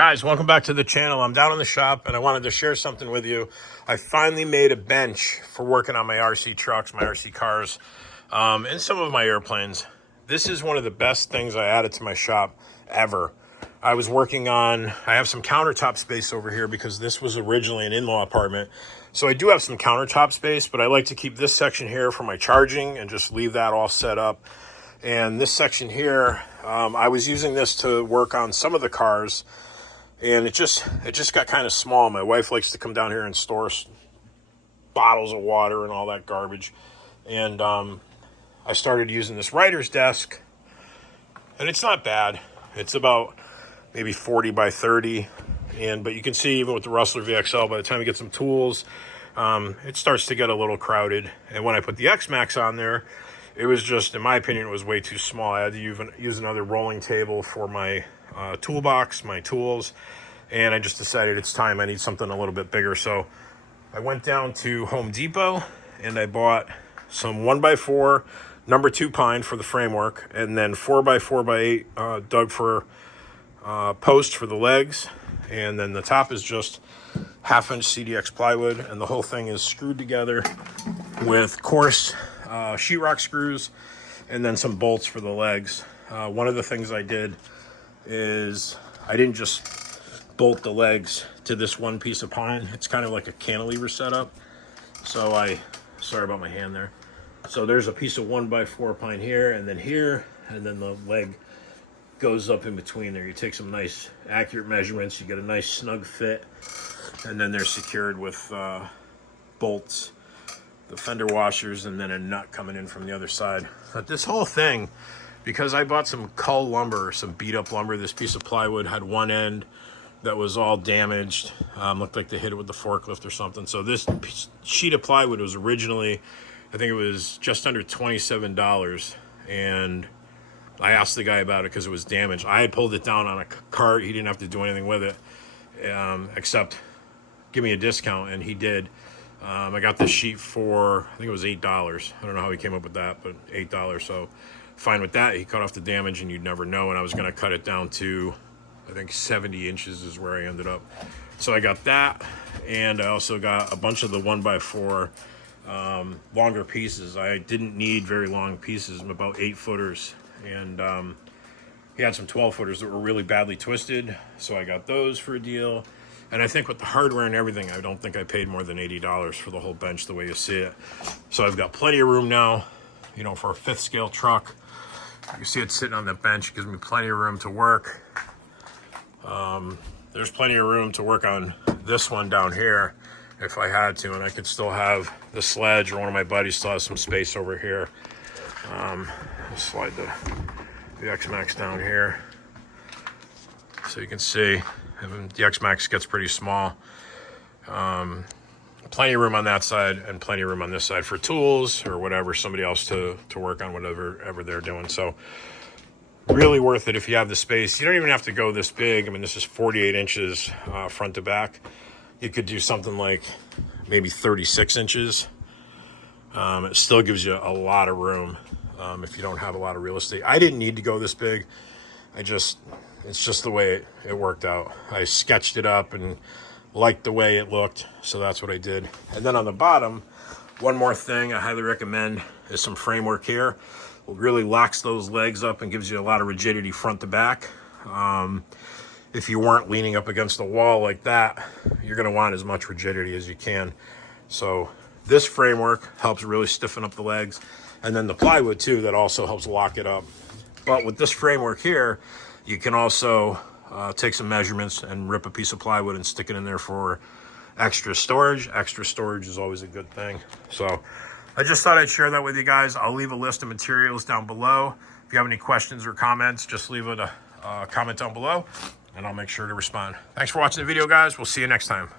Guys, welcome back to the channel. I'm down in the shop and I wanted to share something with you. I finally made a bench for working on my RC trucks, my RC cars, and some of my airplanes. This is one of the best things I added to my shop ever. I have some countertop space over here because this was originally an in-law apartment. So I do have some countertop space, but I like to keep this section here for my charging and just leave that all set up. And this section here, I was using this to work on some of the cars. And it just got kind of small. My wife likes to come down here and store bottles of water and all that garbage. And I started using this writer's desk. And it's not bad. It's about maybe 40 by 30. But you can see even with the Rustler VXL, by the time you get some tools, it starts to get a little crowded. And when I put the x-maxx on there, it was just, in my opinion, it was way too small. I had to use another rolling table for my toolbox, my tools, and I just decided it's time. I need something a little bit bigger. So I went down to Home Depot and I bought some 1x4 number 2 pine for the framework, and then 4x4x8 dug for post for the legs, and then the top is just 1/2-inch CDX plywood, and the whole thing is screwed together with coarse sheetrock screws and then some bolts for the legs. One of the things I did is I didn't just bolt the legs to this one piece of pine. It's kind of like a cantilever setup. So sorry about my hand there. So there's a piece of 1x4 pine here, and then the leg goes up in between there. You take some nice accurate measurements, you get a nice snug fit, and then they're secured with bolts, the fender washers, and then a nut coming in from the other side. But this whole thing, because I bought some cull lumber, some beat up lumber, this piece of plywood had one end that was all damaged. Looked like they hit it with the forklift or something. So this sheet of plywood was originally, I think it was just under $27. And I asked the guy about it because it was damaged. I had pulled it down on a cart. He didn't have to do anything with it except give me a discount, and he did. I got this sheet for, I think it was $8. I don't know how he came up with that, but $8. So fine with that. He cut off the damage and you'd never know. And I was going to cut it down to, I think 70 inches is where I ended up. So I got that, and I also got a bunch of the 1x4 longer pieces. I didn't need very long pieces. I'm about 8 footers, and he had some 12 footers that were really badly twisted, so I got those for a deal. And I think with the hardware and everything, I don't think I paid more than $80 for the whole bench the way you see it. So I've got plenty of room now, you know, for a 5th scale truck. You see it sitting on that bench. It gives me plenty of room to work. There's plenty of room to work on this one down here if I had to, and I could still have the sledge, or one of my buddies still has some space over here. I'll slide the x-maxx down here so you can see the x-maxx gets pretty small. Plenty of room on that side and plenty of room on this side for tools or whatever, somebody else to work on whatever they're doing. So really worth it if you have the space. You don't even have to go this big. I mean, this is 48 inches front to back. You could do something like maybe 36 inches. It still gives you a lot of room if you don't have a lot of real estate. I didn't need to go this big. It's just the way it worked out. I sketched it up and liked the way it looked, so that's what I did. And then on the bottom, one more thing I highly recommend is some framework here. It really locks those legs up and gives you a lot of rigidity front to back. If you weren't leaning up against the wall like that, you're going to want as much rigidity as you can. So this framework helps really stiffen up the legs, and then the plywood too, that also helps lock it up. But with this framework here, you can also take some measurements and rip a piece of plywood and stick it in there for extra storage. Extra storage is always a good thing. So I just thought I'd share that with you guys. I'll leave a list of materials down below. If you have any questions or comments, just leave a comment down below and I'll make sure to respond. Thanks for watching the video, guys. We'll see you next time.